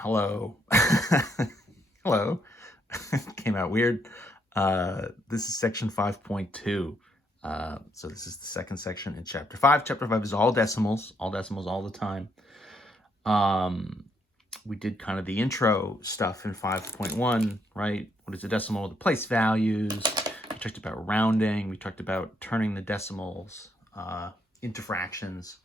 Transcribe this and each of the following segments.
Hello. Hello. Came out weird. This is section 5.2. So this is the second section in chapter 5. Chapter 5 is all decimals all the time. We did kind of the intro stuff in 5.1, right? What is a decimal? The place values. We talked about rounding. We talked about turning the decimals into fractions.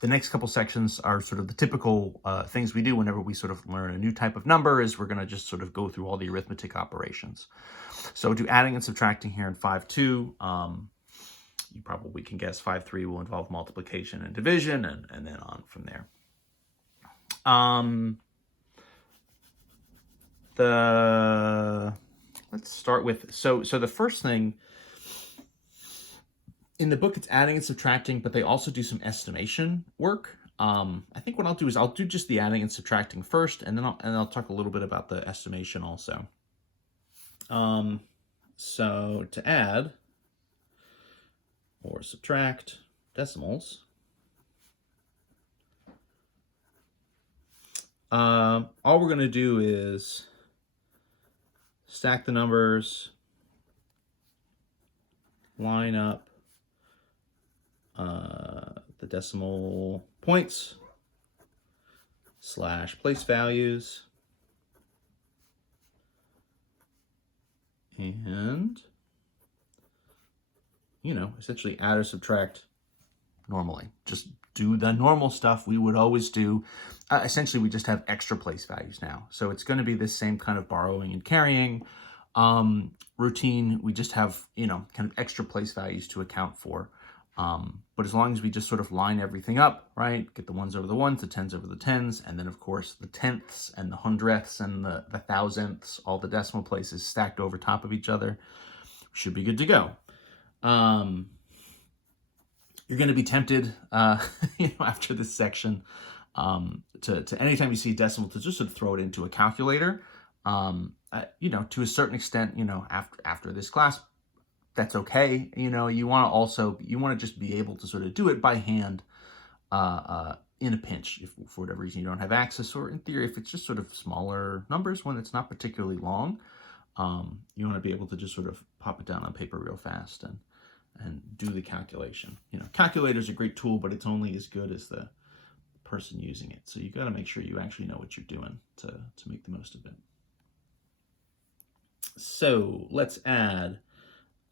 The next couple sections are sort of the typical things we do whenever we sort of learn a new type of number. Is we're going to just sort of go through all the arithmetic operations. So do adding and subtracting here in 5.2. You probably can guess 5.3 will involve multiplication and division, and then on from there. Let's start with, so the first thing, in the book, it's adding and subtracting, but they also do some estimation work. I think what I'll do is I'll do just the adding and subtracting first, and then I'll talk a little bit about the estimation also. So to add or subtract decimals, all we're going to do is stack the numbers, line up the decimal points / place values, and, essentially add or subtract normally. Just do the normal stuff we would always do. Essentially, we just have extra place values now. So it's going to be this same kind of borrowing and carrying routine. We just have, kind of extra place values to account for. But as long as we just sort of line everything up, right? Get the ones over the ones, the tens over the tens, and then of course the tenths and the hundredths and the thousandths, all the decimal places stacked over top of each other, should be good to go. You're going to be tempted, after this section, to anytime you see decimal, to just sort of throw it into a calculator. To a certain extent, after this class, that's okay. You want to just be able to sort of do it by hand in a pinch, if for whatever reason you don't have access, or in theory, if it's just sort of smaller numbers, when it's not particularly long, you want to be able to just sort of pop it down on paper real fast and do the calculation. Calculator's a great tool, but it's only as good as the person using it. So you got to make sure you actually know what you're doing to make the most of it. So let's add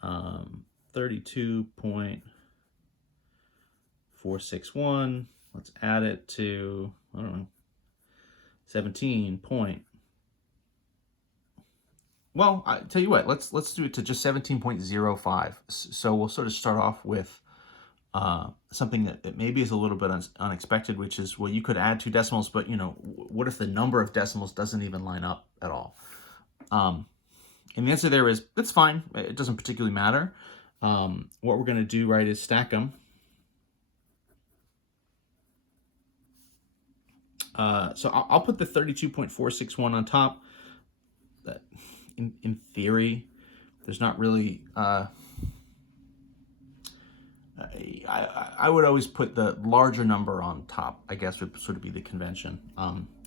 32.461. Let's add it to, 17 point. Well, I tell you what, let's do it to just 17.05. So we'll sort of start off with something that maybe is a little bit unexpected, which is, well, you could add two decimals, but what if the number of decimals doesn't even line up at all? And the answer there is, that's fine. It doesn't particularly matter. What we're going to do, right, is stack them. So I'll put the 32.461 on top. That, in theory, there's not really... I would always put the larger number on top, I guess would sort of be the convention.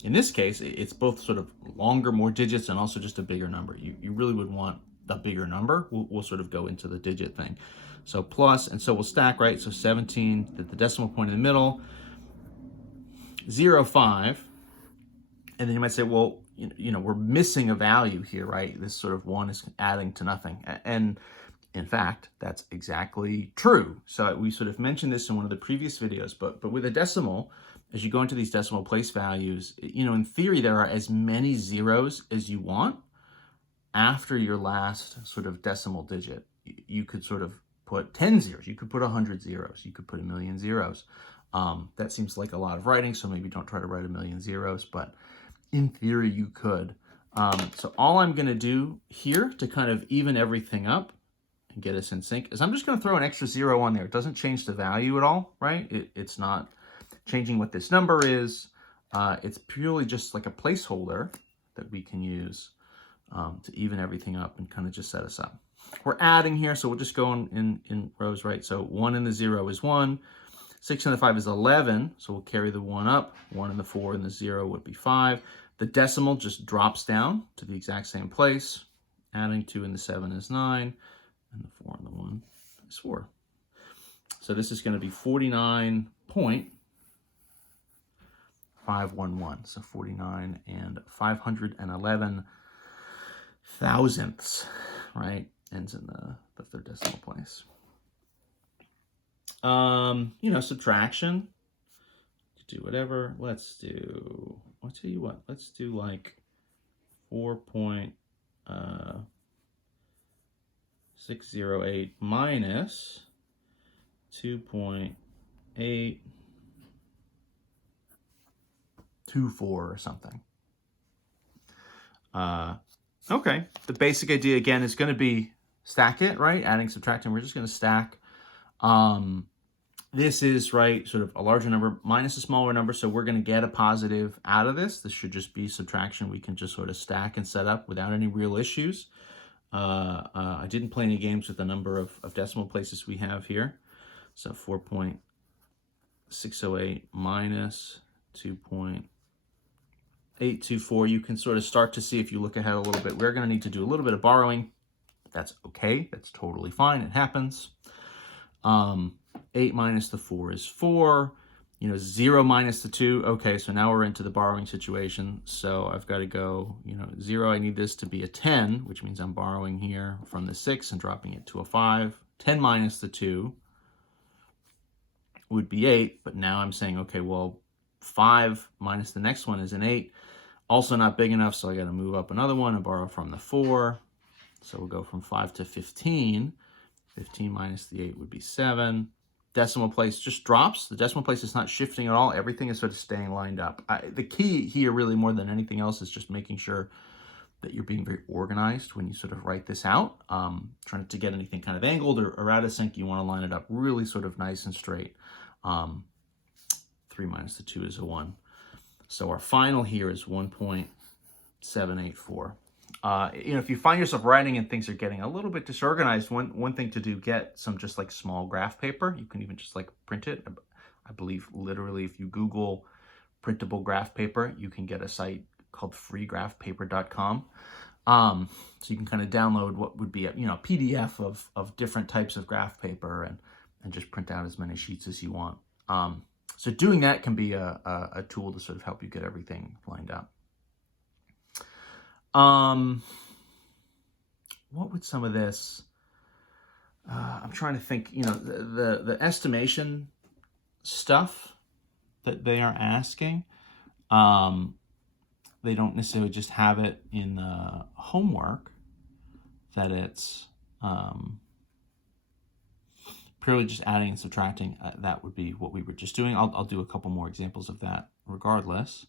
In this case, it's both sort of longer, more digits, and also just a bigger number. You really would want the bigger number. We'll sort of go into the digit thing. So plus, and so we'll stack, right? So 17, the decimal point in the middle, 0.5. And then you might say, well, we're missing a value here, right? This sort of 1 is adding to nothing. And in fact, that's exactly true. So we sort of mentioned this in one of the previous videos, but with a decimal, as you go into these decimal place values, in theory, there are as many zeros as you want after your last sort of decimal digit. You could sort of put 10 zeros. You could put 100 zeros. You could put 1,000,000 zeros. That seems like a lot of writing, so maybe don't try to write 1,000,000 zeros, but in theory, you could. So all I'm going to do here to kind of even everything up and get us in sync is I'm just going to throw an extra 0 on there. It doesn't change the value at all, right? It's not changing what this number is. It's purely just like a placeholder that we can use to even everything up and kind of just set us up. We're adding here, so we'll just go in rows, right? So 1 and the 0 is 1. 6 and the 5 is 11, so we'll carry the 1 up. 1 and the 4 and the 0 would be 5. The decimal just drops down to the exact same place. Adding 2 and the 7 is 9, and the 4 and the 1 is 4. So this is going to be 49.511. So 49 and 511 thousandths, right? Ends in the third decimal place. Subtraction. Do whatever. I'll tell you what, let's do like 4.608 minus 2.824 or something. Okay, the basic idea again is going to be stack it, right? Adding, subtracting, we're just going to stack. This is, right, sort of a larger number minus a smaller number, so we're going to get a positive out of this. This should just be subtraction. We can just sort of stack and set up without any real issues. I didn't play any games with the number of decimal places we have here. So 4.608 minus 2.824. You can sort of start to see, if you look ahead a little bit, we're going to need to do a little bit of borrowing. That's okay. That's totally fine. It happens. 8 minus the 4 is 4. 0 minus the 2. Okay, so now we're into the borrowing situation. So I've got to go, 0, I need this to be a 10, which means I'm borrowing here from the 6 and dropping it to a 5. 10 minus the 2 would be 8, but now I'm saying, okay, well, 5 minus the next one is an 8. Also not big enough, so I got to move up another one and borrow from the 4. So we'll go from 5 to 15. 15 minus the 8 would be 7. Decimal place just drops. The decimal place is not shifting at all. Everything is sort of staying lined up. The key here, really more than anything else, is just making sure that you're being very organized when you sort of write this out. Trying to get anything kind of angled or out of sync, you want to line it up really sort of nice and straight. 3 minus the 2 is a 1. So our final here is 1.784. If you find yourself writing and things are getting a little bit disorganized, one thing to do, get some just like small graph paper. You can even just like print it. I believe literally if you Google printable graph paper, you can get a site called freegraphpaper.com. So you can kind of download what would be a PDF of different types of graph paper and just print out as many sheets as you want. So doing that can be a tool to sort of help you get everything lined up. What would some of this, I'm trying to think, the estimation stuff that they are asking, they don't necessarily just have it in the homework, that it's purely just adding and subtracting. That would be what we were just doing. I'll do a couple more examples of that regardless.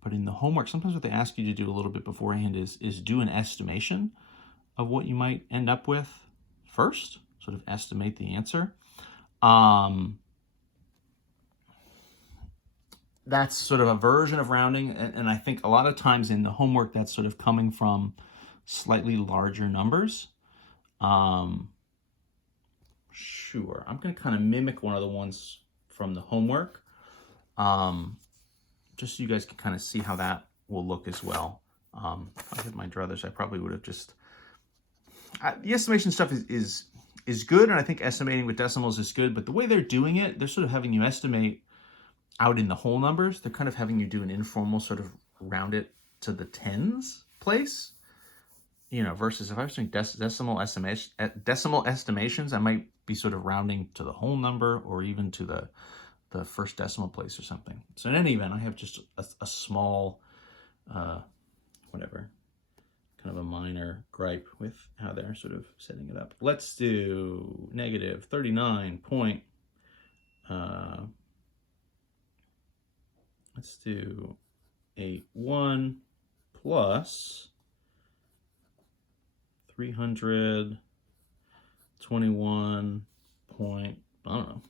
But in the homework, sometimes what they ask you to do a little bit beforehand is do an estimation of what you might end up with first, sort of estimate the answer. That's sort of a version of rounding, and I think a lot of times in the homework that's sort of coming from slightly larger numbers. Sure, I'm going to kind of mimic one of the ones from the homework. Just so you guys can kind of see how that will look as well. If I had my druthers, I probably would have just... the estimation stuff is good, and I think estimating with decimals is good, but the way they're doing it, they're sort of having you estimate out in the whole numbers. They're kind of having you do an informal sort of round it to the tens place, versus if I was doing decimal estimations, I might be sort of rounding to the whole number or even to the first decimal place or something. So in any event, I have just a small, whatever, kind of a minor gripe with how they're sort of setting it up. Let's do negative 39 point, let's do 81 plus 321 point, I don't know,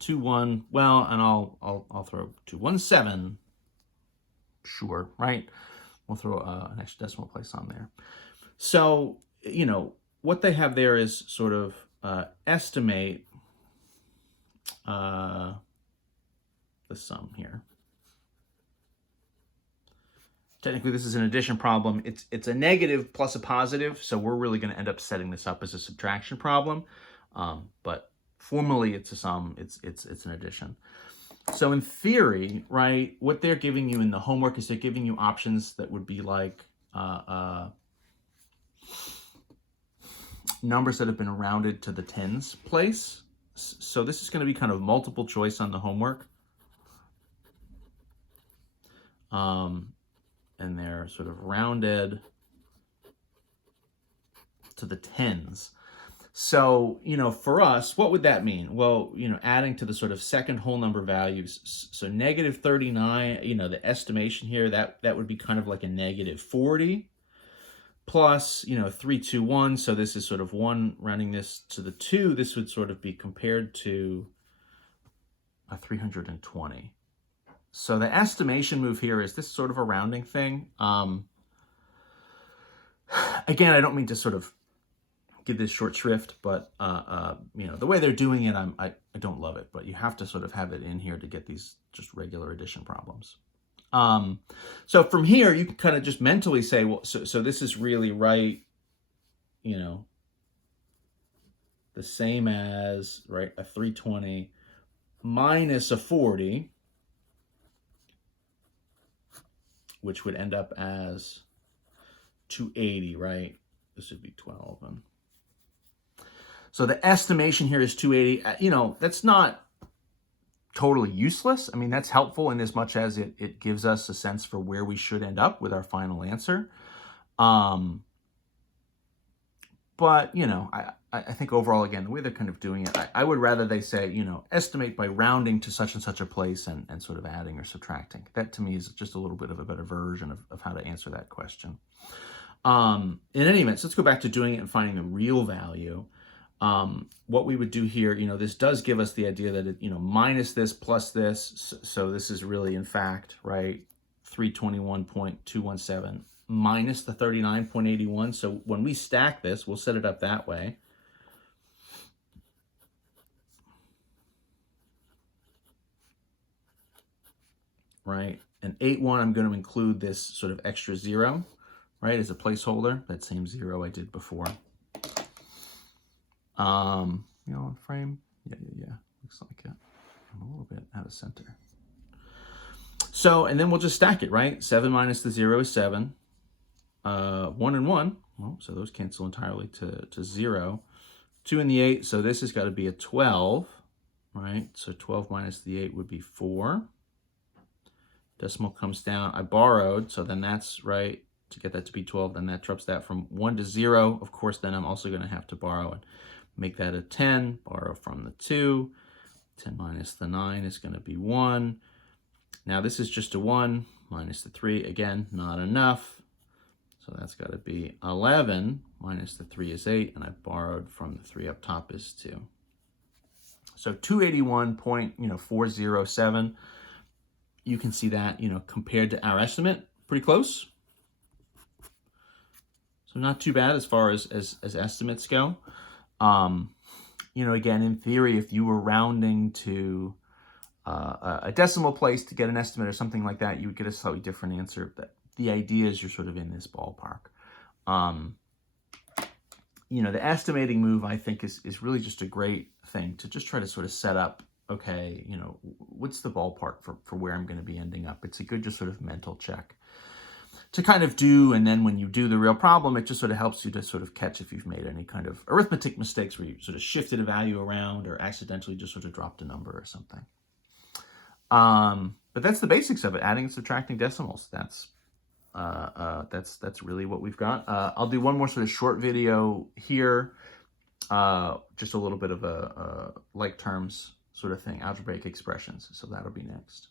2-1, well, and I'll throw 217, sure, right? We'll throw an extra decimal place on there. So, you know, what they have there is sort of estimate the sum here. Technically, this is an addition problem. It's a negative plus a positive, so we're really going to end up setting this up as a subtraction problem. But formally, it's a sum. It's an addition. So in theory, right, what they're giving you in the homework is they're giving you options that would be like numbers that have been rounded to the tens place. So this is going to be kind of multiple choice on the homework. And they're sort of rounded to the tens. So, you know, for us, what would that mean? Well, you know, adding to the sort of second whole number values. So negative 39, you know, the estimation here, that would be kind of like a negative 40 plus, you know, 3, 2, 1. So this is sort of 1 rounding this to the 2. This would sort of be compared to a 320. So the estimation move here is this sort of a rounding thing. Again, I don't mean to sort of give this short shrift, but you know, the way they're doing it, I don't love it, but you have to sort of have it in here to get these just regular addition problems. So from here, you can kind of just mentally say, well, so this is really right, you know, the same as, right, a 320 minus a 40, which would end up as 280, right? This would be 12. So the estimation here is 280. You know, that's not totally useless. I mean, that's helpful in as much as it gives us a sense for where we should end up with our final answer. But, you know, I think overall, again, the way they're kind of doing it, I would rather they say, you know, estimate by rounding to such and such a place and sort of adding or subtracting. That to me is just a little bit of a better version of how to answer that question. In any event, so let's go back to doing it and finding the real value. What we would do here, you know, this does give us the idea that, it, you know, minus this plus this. So this is really, in fact, right, 321.217 minus the 39.81. So when we stack this, we'll set it up that way. Right, and 81, I'm going to include this sort of extra 0, right, as a placeholder, that same 0 I did before. You know, frame, yeah, looks like it. I'm a little bit out of center. So, and then we'll just stack it, right? 7 minus the 0 is 7. 1 and 1, well, so those cancel entirely to 0. 2 and the 8, so this has got to be a 12, right? So 12 minus the 8 would be 4. Decimal comes down. I borrowed, so then that's right. To get that to be 12, then that drops that from 1 to 0. Of course, then I'm also going to have to borrow and make that a 10. Borrow from the 2. 10 minus the 9 is going to be 1. Now this is just a 1 minus the 3. Again, not enough. So that's got to be 11 minus the 3 is 8, and I borrowed from the 3 up top is 2. So 281.407. You can see that, you know, compared to our estimate, pretty close. So not too bad as far as estimates go. You know, again, in theory, if you were rounding to a decimal place to get an estimate or something like that, you would get a slightly different answer. But the idea is you're sort of in this ballpark. You know, the estimating move, I think, is really just a great thing to just try to sort of set up, okay, you know, what's the ballpark for where I'm going to be ending up? It's a good just sort of mental check to kind of do, and then when you do the real problem, it just sort of helps you to sort of catch if you've made any kind of arithmetic mistakes where you sort of shifted a value around or accidentally just sort of dropped a number or something. But that's the basics of it, adding and subtracting decimals. That's really what we've got. I'll do one more sort of short video here, just a little bit of a like terms sort of thing, algebraic expressions. So that'll be next.